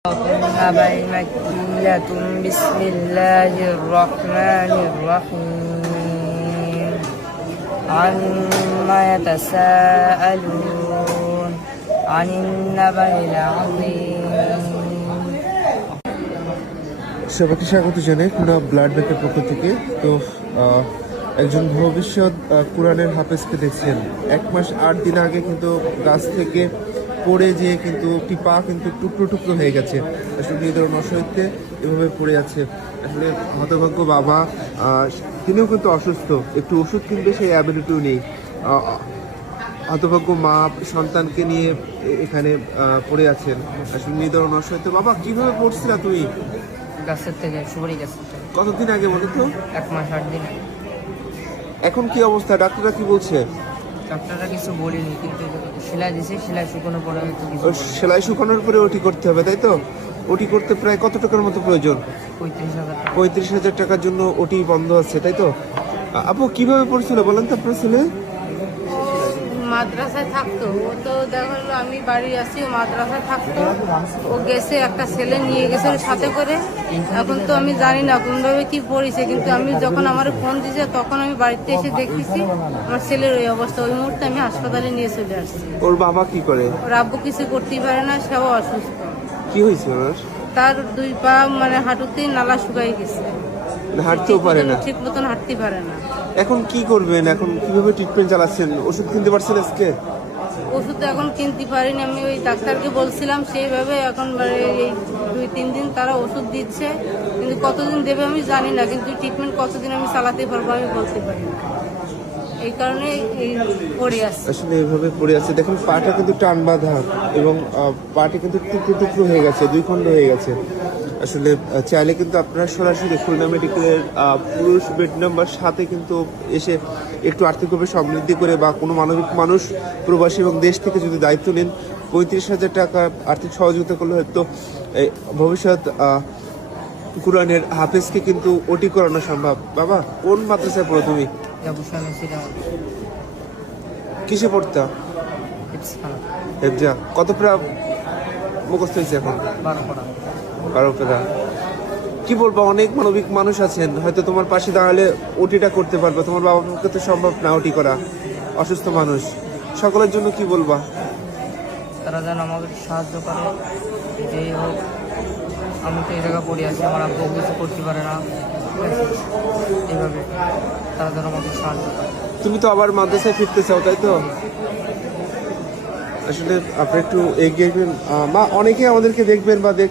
نبأ مكية بسم الله الرحمن الرحيم عما يتساءلون عن النبأ العظيم সবাইকে স্বাগত জানাই পুনা ব্লাড ব্যাংকের পক্ষ থেকে তো আহ, একজন ভবিষ্যৎ আহ, কোরআনের হাফেজকে দেখছেন এক মাস আট দিন আগে কিন্তু গাছ থেকে পড়ে যেয়ে কিন্তু একটি পা কিন্তু টুকরো টুকরো হয়ে গেছে। আসলে নিধরণ অসহায়ত্বে এভাবে পড়ে আছে। আসলে হতভাগ্য বাবা তিনিও কিন্তু অসুস্থ। একটু ওষুধ কিনবে সেই অ্যাবিলিটিও নেই। হতভাগ্য মা সন্তানকে নিয়ে এখানে পড়ে আছেন। আসলে নিধরণ অসহায়ত্ব বাবা কীভাবে পড়ছিলা তুমি গাছের থেকে সুপারি থেকে। কতদিন আগে বলো তো? এক মাস আট দিন এখন কি অবস্থা? ডাক্তাররা কি বলছে? কিছু বলিনি কিন্তু সেলাই দিছে সেলাই শুকনো পরে হয়তো কিছু ও সেলাই শুকানোর পরে ওটি করতে হবে তাই তো? ওটি করতে প্রায় কত টাকার মতো প্রয়োজন? পঁয়ত্রিশ হাজার টাকা। পঁয়ত্রিশ হাজার টাকার জন্য ওটি বন্ধ আছে তাই তো? আপু কীভাবে পড়ছিল বলেন তো আপনার ছেলে? মাদ্রাসায় থাকতো। ও তো দেখা হলো আমি বাড়ি আসি ও মাদ্রাসায় থাকতো। ও গেছে একটা ছেলে নিয়ে গেছে ওর সাথে করে। এখন তো আমি জানি না কোনভাবে কি পড়েছে কিন্তু আমি যখন আমার ফোন দিয়েছে তখন আমি বাড়িতে এসে দেখতেছি আমার ছেলের ওই অবস্থা। ওই মুহূর্তে আমি হাসপাতালে নিয়ে চলে আসছি। ওর বাবা কি করে? ওর আব্বু কিছু করতেই পারে না সেও অসুস্থ। কি হয়েছে তার দুই পা মানে হাঁটুতেই নালা শুকাই গেছে। হাঁটতেও পারে না। ঠিক মতন হাঁটতে পারে না। এখন কি করবেন? এখন কীভাবে ট্রিটমেন্ট চালাচ্ছেন? ওষুধ কিনতে পারছেন আজকে? ওষুধ এখন কিনতে পারিনি। আমি ওই ডাক্তারকে বলছিলাম সেইভাবে এখন মানে এই দুই তিন দিন তারা ওষুধ দিচ্ছে। কিন্তু কতদিন দেবে আমি জানি না কিন্তু ট্রিটমেন্ট কতদিন আমি চালাতে পারব আমি বলতে পারি না। আসলে এভাবে পড়ে আছে দেখুন, পাটা কিন্তু টান বাঁধা এবং পাটা কিন্তু টুকরো টুকরো হয়ে গেছে, দুই খণ্ড হয়ে গেছে। আসলে চাইলে কিন্তু আপনারা সরাসরি খুলনা মেডিকেলের পুরুষ বেড নাম্বার সাথে কিন্তু এসে একটু আর্থিকভাবে সমৃদ্ধি করে বা কোনো মানবিক মানুষ, প্রবাসী এবং দেশ থেকে যদি দায়িত্ব নেন, পঁয়ত্রিশ হাজার টাকা আর্থিক সহযোগিতা করলে হয়তো ভবিষ্যৎ কুরআনের হাফেজকে কিন্তু ওটি করানো সম্ভব। বাবা, কোন মাদ্রাসায় পড়ো তুমি? কিসে পড়তা হেফজা কত প্রা মুখস্থ হয়েছে এখন? বারো পেরা কি বলব অনেক মানবিক মানুষ আছেন। হয়তো তোমার পাশে দাঁড়ালে ওটিটা করতে পারবে। তোমার বাবা পক্ষে তো সম্ভব না ওটি করা। অসুস্থ মানুষ। সকলের জন্য কি বলবা? তারা যেন আমাকে সাহায্য করে। যেই হোক আমি তো এই জায়গায় পড়ে আছি। আমার আব্বু কিছু করতে পারে না? তুমি তো আবার মাদ্রাসায় ফিরতে চাও, তাই তো? আসলে আপনি একটু এগিয়ে মা অনেকে আমাদেরকে দেখবেন বা